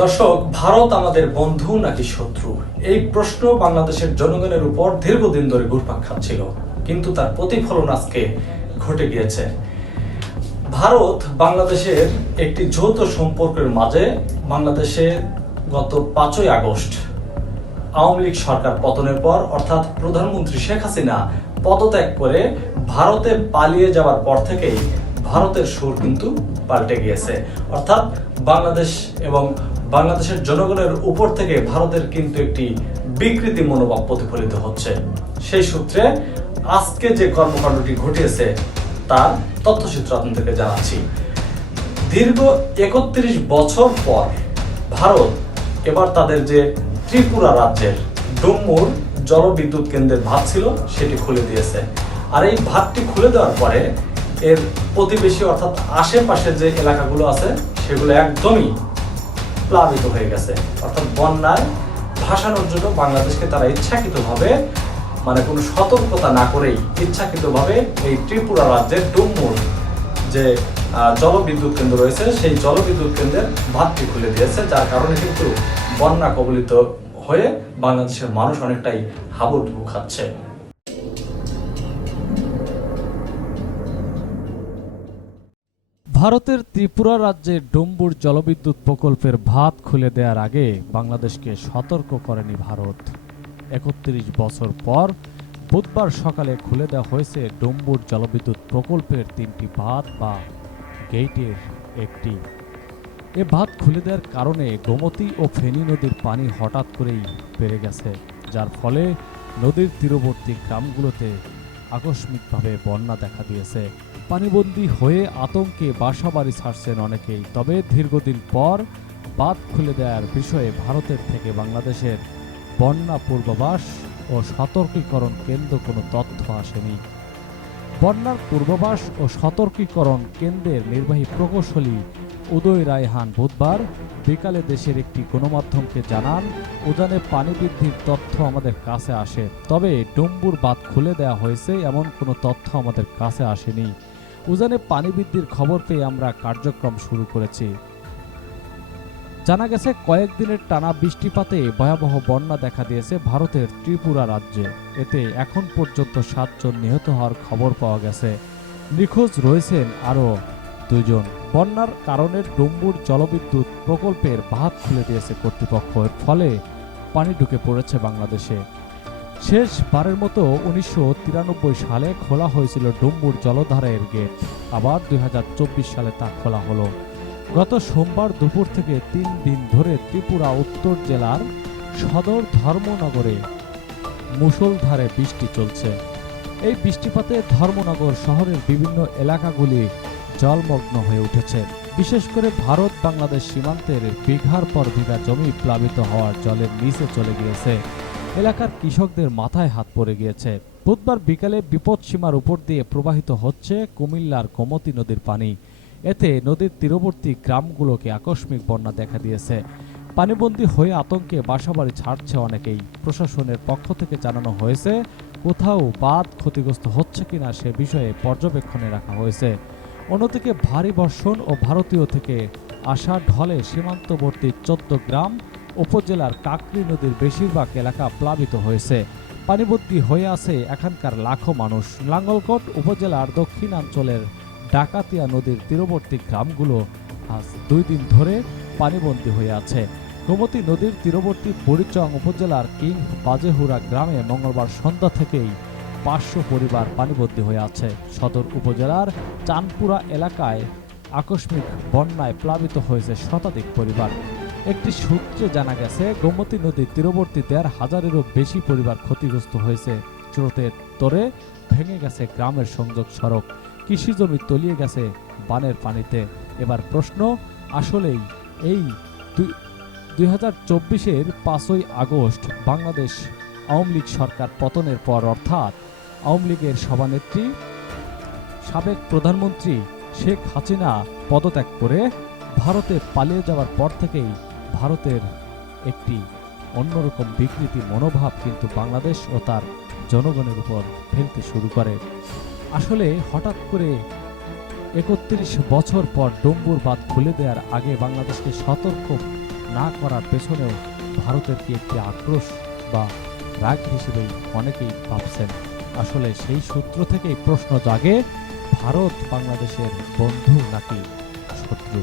দর্শক, ভারত আমাদের বন্ধু নাকি শত্রু? এই প্রশ্ন বাংলাদেশের জনগণের উপর দীর্ঘদিন ধরে ঘুরপাক খাচ্ছিল, কিন্তু তার প্রতিফলন আজকে ঘটে গিয়েছে। ভারত বাংলাদেশের একটি যৌথ সম্পর্কের মাঝে বাংলাদেশে গত পাঁচই আগস্ট আওয়ামী লীগ সরকার পতনের পর, অর্থাৎ প্রধানমন্ত্রী শেখ হাসিনা পদত্যাগ করে ভারতে পালিয়ে যাওয়ার পর থেকেই ভারতের সুর কিন্তু পাল্টে গিয়েছে। অর্থাৎ বাংলাদেশ এবং বাংলাদেশের জনগণের উপর থেকে ভারতের কিন্তু একটি বিকৃতি মনোভাব প্রতিফলিত হচ্ছে। সেই সূত্রে আজকে যে কর্মকাণ্ডটি ঘটিয়েছে, তার তথ্যচিত্র আপনাদেরকে জানাচ্ছি। দীর্ঘ একত্রিশ বছর পর ভারত এবার তাদের যে ত্রিপুরা রাজ্যের ডুম্মুর জলবিদ্যুৎ কেন্দ্রের ভাত ছিল, সেটি খুলে দিয়েছে। আর এই ভাতটি খুলে দেওয়ার পরে এর প্রতিবেশী অর্থাৎ আশেপাশে যে এলাকাগুলো আছে, সেগুলো একদমই প্লাবিত হয়ে গেছে। অর্থাৎ বন্যায় ভাসানোর জন্য বাংলাদেশকে তারা ইচ্ছাকৃতভাবে মানে কোনো সতর্কতা না করেই ইচ্ছাকৃতভাবে এই ত্রিপুরা রাজ্যের ডুম্মুর যে জলবিদ্যুৎ কেন্দ্র রয়েছে, সেই জলবিদ্যুৎ কেন্দ্রের ভাতটি খুলে দিয়েছে, যার কারণে কিন্তু বন্যা কবলিত হয়ে বাংলাদেশের মানুষ অনেকটাই হাবুডুবু খাচ্ছে। ভারতের ত্রিপুরা রাজ্যে ডম্বুর জলবিদ্যুৎ প্রকল্পের ভাত খুলে দেওয়ার আগে বাংলাদেশকে সতর্ক করেনি ভারত। একত্রিশ বছর পর বুধবার সকালে খুলে দেওয়া হয়েছে ডম্বুর জলবিদ্যুৎ প্রকল্পের তিনটি ভাত বা গেইটের একটি। এ ভাত খুলে দেওয়ার কারণে গোমতী ও ফেনী নদীর পানি হঠাৎ করেই বেড়ে গেছে, যার ফলে নদীর তীরবর্তী গ্রামগুলোতে আকস্মিকভাবে বন্যা দেখা দিয়েছে। পানিবন্দী হয়ে আতঙ্কে বাসাবাড়ি ছাড়ছেন অনেকেই। তবে দীর্ঘদিন পর বাদ খুলে দেওয়ার বিষয়ে ভারতের থেকে বাংলাদেশের বন্যা পূর্বাভাস ও সতর্কীকরণ কেন্দ্র কোনো তথ্য আসেনি। বন্যার পূর্বাভাস ও সতর্কীকরণ কেন্দ্রের নির্বাহী প্রকৌশলী উদয় রায়হান বুধবার বিকালে দেশের একটি গণমাধ্যমকে জানান, উজানে পানি বৃদ্ধির তথ্য আমাদের কাছে আসে। তবে ডুম্বুর বাঁধ খুলে দেওয়া হয়েছে, এমন কোনো তথ্য আমাদের কাছে আসেনি। উজানে পানি বৃদ্ধির খবর পেয়ে আমরা কার্যক্রম শুরু করেছি। জানা গেছে, কয়েকদিনের টানা বৃষ্টিপাতে ভয়াবহ বন্যা দেখা দিয়েছে ভারতের ত্রিপুরা রাজ্যে। এতে এখন পর্যন্ত সাতজন নিহত হওয়ার খবর পাওয়া গেছে। নিখোঁজ রয়েছেন আরও দুজন। বন্যার কারণে ডুম্বুর জলবিদ্যুৎ প্রকল্পের ভাত খুলে দিয়েছে কর্তৃপক্ষ। এর ফলে পানি ঢুকে পড়েছে বাংলাদেশে। শেষবারের মতো উনিশশো তিরানব্বই সালে খোলা হয়েছিল ডুম্বুর জলধারের গেট। আবার দুই হাজার চব্বিশ সালে তা খোলা হলো। গত সোমবার দুপুর থেকে তিন দিন ধরে ত্রিপুরা উত্তর জেলার সদর ধর্মনগরে মুষলধারে বৃষ্টি চলছে। এই বৃষ্টিপাতে ধর্মনগর শহরের বিভিন্ন এলাকাগুলি জলমগ্ন হয়ে উঠেছে। বিশেষ করে ভারত বাংলাদেশ সীমান্তের বিঘার পর বিঘা জমি প্লাবিত হওয়ার জলের নিচে চলে গিয়েছে। এলাকার কৃষকদের মাথায় হাত পড়ে গিয়েছে। বুধবার বিকালে বিপদসীমার উপর দিয়ে প্রবাহিত হচ্ছে কুমিল্লার গোমতী নদীর পানি। এতে নদীর তীরবর্তী গ্রামগুলোকে আকস্মিক বন্যা দেখা দিয়েছে। পানিবন্দী হয়ে আতঙ্কে বাসাবাড়ি ছাড়ছে অনেকেই। প্রশাসনের পক্ষ থেকে জানানো হয়েছে, কোথাও বাঁধ ক্ষতিগ্রস্ত হচ্ছে কিনা সে বিষয়ে পর্যবেক্ষণে রাখা হয়েছে। অন্যদিকে ভারী বর্ষণ ও ভারতীয় থেকে আসা ঢলে সীমান্তবর্তী চোদ্দ গ্রাম উপজেলার কাকরি নদীর বেশিরভাগ এলাকা প্লাবিত হয়েছে। পানিবন্দী হয়ে আছে এখানকার লাখো মানুষ। লাঙ্গলকোট উপজেলার দক্ষিণাঞ্চলের ডাকাতিয়া নদীর তীরবর্তী গ্রামগুলো আজ দুই দিন ধরে পানিবন্দী হয়ে আছে। গোমতী নদীর তীরবর্তী বরিচং উপজেলার কিং বাজেহুরা গ্রামে মঙ্গলবার সন্ধ্যা থেকেই পাঁচশো পরিবার পানিবন্দী হয়ে আছে। সদর উপজেলার চানপুরা এলাকায় আকস্মিক বন্যায় প্লাবিত হয়েছে শতাধিক পরিবার। একটি সূত্রে জানা গেছে, গোমতী নদীর তীরবর্তী দেড় হাজারেরও বেশি পরিবার ক্ষতিগ্রস্ত হয়েছে। স্রোতের তরে ভেঙে গেছে গ্রামের সংযোগ সড়ক। কৃষি জমি তলিয়ে গেছে বানের পানিতে। এবার প্রশ্ন, আসলেই এই দুই হাজার চব্বিশের পাঁচই আগস্ট বাংলাদেশ আওয়ামী লীগ সরকার পতনের পর, অর্থাৎ আওয়ামী লীগের সভানেত্রী, সাবেক প্রধানমন্ত্রী শেখ হাসিনা পদত্যাগ করে ভারতে পালিয়ে যাওয়ার পর থেকেই ভারতের একটি অন্যরকম বিকৃতি মনোভাব কিন্তু বাংলাদেশ ও তার জনগণের উপর ফেলতে শুরু করে। আসলে হঠাৎ করে একত্রিশ বছর পর ডম্বুর বাদ খুলে দেওয়ার আগে বাংলাদেশকে সতর্ক না করার পেছনেও ভারতের কি একটি আক্রোশ বা রাগ হিসেবেই অনেকেই ভাবছেন? আসলে সেই সূত্র থেকেই প্রশ্ন জাগে ভারত বাংলাদেশের বন্ধু নাকি শত্রু?